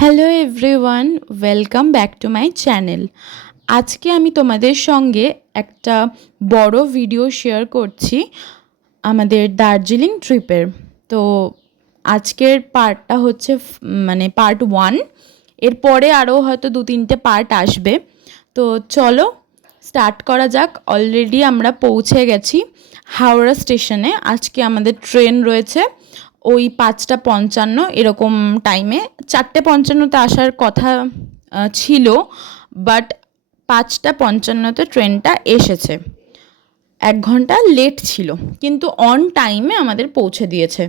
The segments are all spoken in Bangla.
Hello everyone welcome back to my channel আজকে আমি তোমাদের সঙ্গে একটা বড় ভিডিও শেয়ার করছি আমাদের দার্জিলিং ট্রিপের তো আজকের পার্টটা হচ্ছে মানে পার্ট ওয়ান এরপরে আরও হয়তো দু তিনটে পার্ট আসবে। তো চলো স্টার্ট করা যাক। অলরেডি আমরা পৌঁছে গেছি হাওড়া স্টেশনে আজকে আমাদের ট্রেন রয়েছে। ওই পাঁচটা পঞ্চান্ন এরকম টাইমে চারটে পঞ্চান্নতে আসার কথা ছিল বাট পাঁচটা পঞ্চান্নতে ট্রেনটা এসেছে। এক ঘণ্টা লেট ছিল, কিন্তু অন টাইমে আমাদের পৌঁছে দিয়েছে।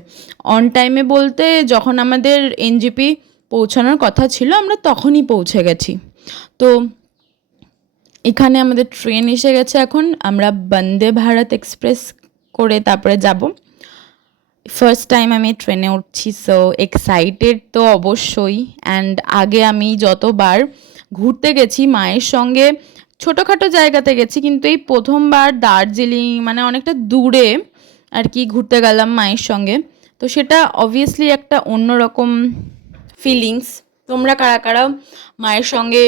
অন টাইমে বলতে যখন আমাদের এনজিপি পৌঁছানোর কথা ছিল, আমরা তখনই পৌঁছে গেছি। তো এখানে আমাদের ট্রেন এসে গেছে এখন, আমরা বন্দে ভারত এক্সপ্রেস করে তারপরে যাব। ফার্স্ট টাইম আমি ট্রেনে উঠছি সো এক্সাইটেড তো অবশ্যই। অ্যান্ড আগে আমি যতবার ঘুরতে গেছি, মায়ের সঙ্গে ছোটোখাটো জায়গাতে গেছি, কিন্তু এই প্রথমবার দার্জিলিং মানে অনেকটা দূরে আর কি ঘুরতে গেলাম মায়ের সঙ্গে। তো সেটা অবভিয়াসলি একটা অন্যরকম ফিলিংস তোমরা কারা কারা মায়ের সঙ্গে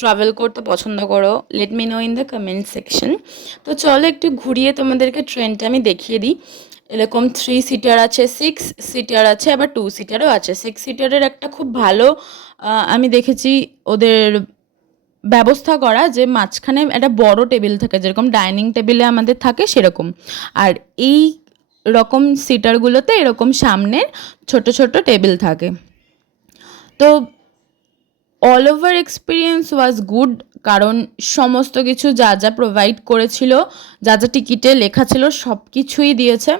ট্রাভেল করতে পছন্দ করো let me know in the comment section তো চলো একটু ঘুরিয়ে তোমাদেরকে ট্রেনটা আমি দেখিয়ে দিই। এরকম থ্রি সিটার আছে সিক্স সিটার আছে, আবার টু সিটারও আছে। সিক্স সিটারের একটা খুব ভালো আমি দেখেছি ওদের ব্যবস্থা করা যে মাঝখানে একটা বড় টেবিল থাকে, যেরকম ডাইনিং টেবিলে আমাদের থাকে সেরকম। আর এই রকম সিটারগুলোতে এরকম সামনের ছোট ছোট টেবিল থাকে। তো all over experience was good কারণ সমস্ত কিছু যা যা প্রোভাইড করেছিল, যা যা টিকিটে লেখা ছিল সব কিছুই দিয়েছে।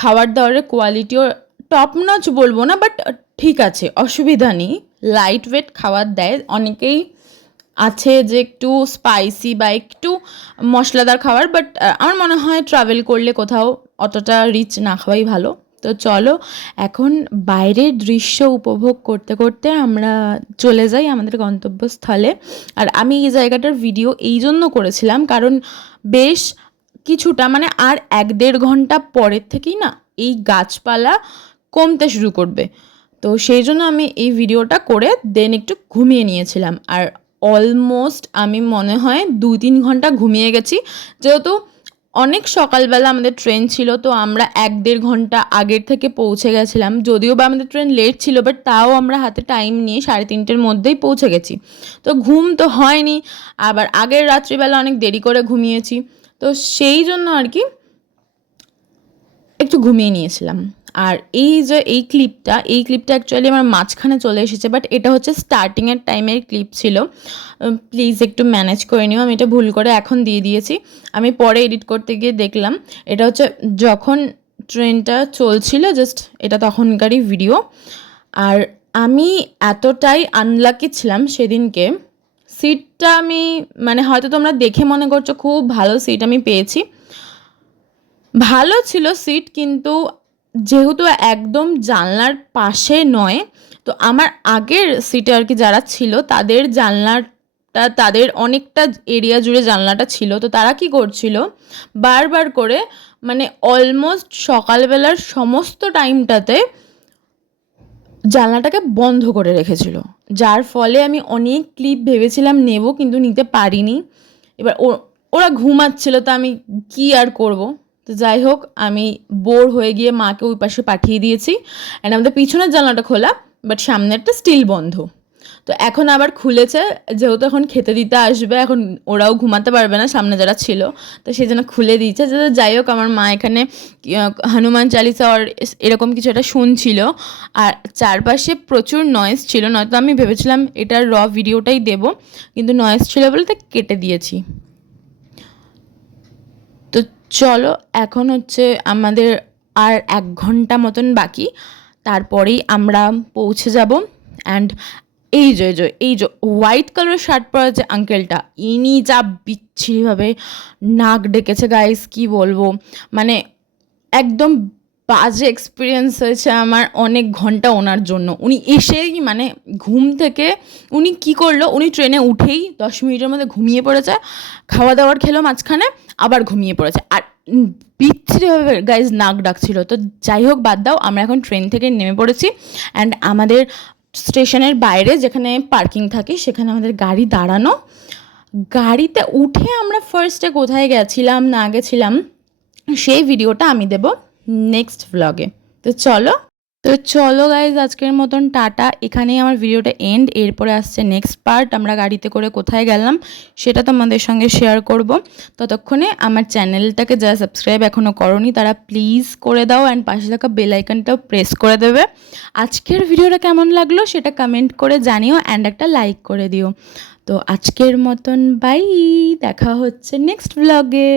খাবার দাওয়ারের কোয়ালিটিও টপ নচ বলব না বাট ঠিক আছে, অসুবিধা নেই। লাইট ওয়েট খাবার দেয়, অনেকেই আছে যে একটু স্পাইসি বা একটু মশলাদার খাবার বাট আমার মনে হয় ট্রাভেল করলে কোথাও অতটা রিচ না, খাওয়াই ভালো। তো চলো, এখন বাইরের দৃশ্য উপভোগ করতে করতে আমরা চলে যাই আমাদের গন্তব্যস্থলে। আর আমি এই জায়গাটার ভিডিও এই জন্য করেছিলাম কারণ বেশ কিছুটা মানে আর এক দেড় ঘণ্টা পরের থেকেই না এই গাছপালা কমতে শুরু করবে। তো সেই জন্য আমি এই ভিডিওটা করে দেন একটু ঘুমিয়ে নিয়েছিলাম। আর অলমোস্ট আমি মনে হয় দু তিন ঘণ্টা ঘুমিয়ে গেছি। যেহেতু অনেক সকালবেলা আমাদের ট্রেন ছিল, তো আমরা এক দেড় ঘণ্টা আগের থেকে পৌঁছে গেছিলাম। যদিও বা আমাদের ট্রেন লেট ছিল বাট তাও আমরা হাতে টাইম নিয়ে সাড়ে তিনটের মধ্যেই পৌঁছে গেছি। তো ঘুম তো হয়নি, আবার আগের রাত্রিবেলা অনেক দেরি করে ঘুমিয়েছি। তো সেই জন্য আর কি একটু ঘুমিয়ে নিয়েছিলাম। আর এই যে এই ক্লিপটা এই ক্লিপটা অ্যাকচুয়ালি আমার মাঝখানে চলে এসেছে বাট এটা হচ্ছে স্টার্টিংয়ের টাইমের ক্লিপ ছিল। প্লিজ একটু ম্যানেজ করে নিও, আমি এটা ভুল করে এখন দিয়ে দিয়েছি। আমি পরে এডিট করতে গিয়ে দেখলাম, এটা হচ্ছে যখন ট্রেনটা চলছিল জাস্ট এটা তখনকারই ভিডিও আর আমি এতটাই আনলাকি ছিলাম সেদিনকে। সিটটা আমি মানে হয়তো তোমরা দেখে মনে করছ, খুব ভালো সিট আমি পেয়েছি। ভালো ছিল সিট কিন্তু যেহেতু একদম জানলার পাশে নয়, তো আমার আগের সিটে আর কি যারা ছিল, তাদের জানলাটা, তাদের অনেকটা এরিয়া জুড়ে জানলাটা ছিল, তো তারা কি করছিল? বারবার করে মানে অলমোস্ট সকালবেলার সমস্ত টাইমটাতে জানলাটাকে বন্ধ করে রেখেছিল। যার ফলে আমি অনেক ক্লিপ ভেবেছিলাম নেব, কিন্তু নিতে পারিনি। এবার ওরা ঘুমাচ্ছিল, তো আমি কি আর করব? তো যাই হোক, আমি বোর হয়ে গিয়ে মাকে ওই পাশে পাঠিয়ে দিয়েছি। অ্যান্ড আমাদের পিছনের জানলাটা খোলা বাট সামনেরটা স্টিল বন্ধ। তো এখন আবার খুলেছে, যেহেতু এখন খেতে দিতে আসবে, এখন ওরাও ঘুমাতে পারবে না সামনে যারা ছিল, তো সেই জন্য খুলে দিয়েছে। যে যাই হোক, আমার মা এখানে হনুমান চালিসা আর এরকম কিছু একটা শুনছিল, আর চারপাশে প্রচুর নয়েজ ছিল। নয়তো আমি ভেবেছিলাম এটার র ভিডিওটাই দেব, কিন্তু নয়েজ ছিল বলে তাই কেটে দিয়েছি। তো চলো, এখন হচ্ছে আমাদের আর এক ঘণ্টা মতন বাকি। তারপরেই আমরা পৌঁছে যাব। অ্যান্ড এই যে যে, এই যে হোয়াইট কালারের শার্ট পরা যে আঙ্কেলটা ইনি যা বিচ্ছিরিভাবে নাক ডেকেছে গাইস কি বলব? মানে একদম বাজে এক্সপিরিয়েন্স হয়েছে আমার অনেক ঘণ্টা ওনার জন্য। উনি এসেই মানে ঘুম থেকে উনি কি করল, উনি ট্রেনে উঠেই দশ মিনিটের মধ্যে ঘুমিয়ে পড়েছে, খাওয়া দাওয়ার খেলো মাঝখানে, আবার ঘুমিয়ে পড়েছে। আর বিচ্ছিরিভাবে গাইজ নাক ডাকছিল। তো যাই হোক, বাদ দাও, আমরা এখন ট্রেন থেকে নেমে পড়েছি অ্যান্ড আমাদের স্টেশনের বাইরে যেখানে পার্কিং থাকে, সেখানে আমাদের গাড়ি দাঁড়ানো। গাড়িতে উঠে আমরা ফার্স্টে কোথায় গেছিলাম, না গেছিলাম, সেই ভিডিওটা আমি দেব। নেক্সট ভ্লগে তো চলো। তো চলো গাইজ আজকের মতন টাটা। এখানেই আমার ভিডিওটা এন্ড এরপরে আসছে নেক্সট পার্ট আমরা গাড়িতে করে কোথায় গেলাম সেটা তোমাদের সঙ্গে শেয়ার করব। ততক্ষণে আমার চ্যানেলটাকে যারা সাবস্ক্রাইব এখনও করনি, তারা প্লিজ করে দাও অ্যান্ড পাশে থাকা বেল আইকনটাও প্রেস করে দেবে। আজকের ভিডিওটা কেমন লাগল সেটা কমেন্ট করে জানিও অ্যান্ড একটা লাইক করে দিও। তো আজকের মতন বাই দেখা হচ্ছে নেক্সট ব্লগে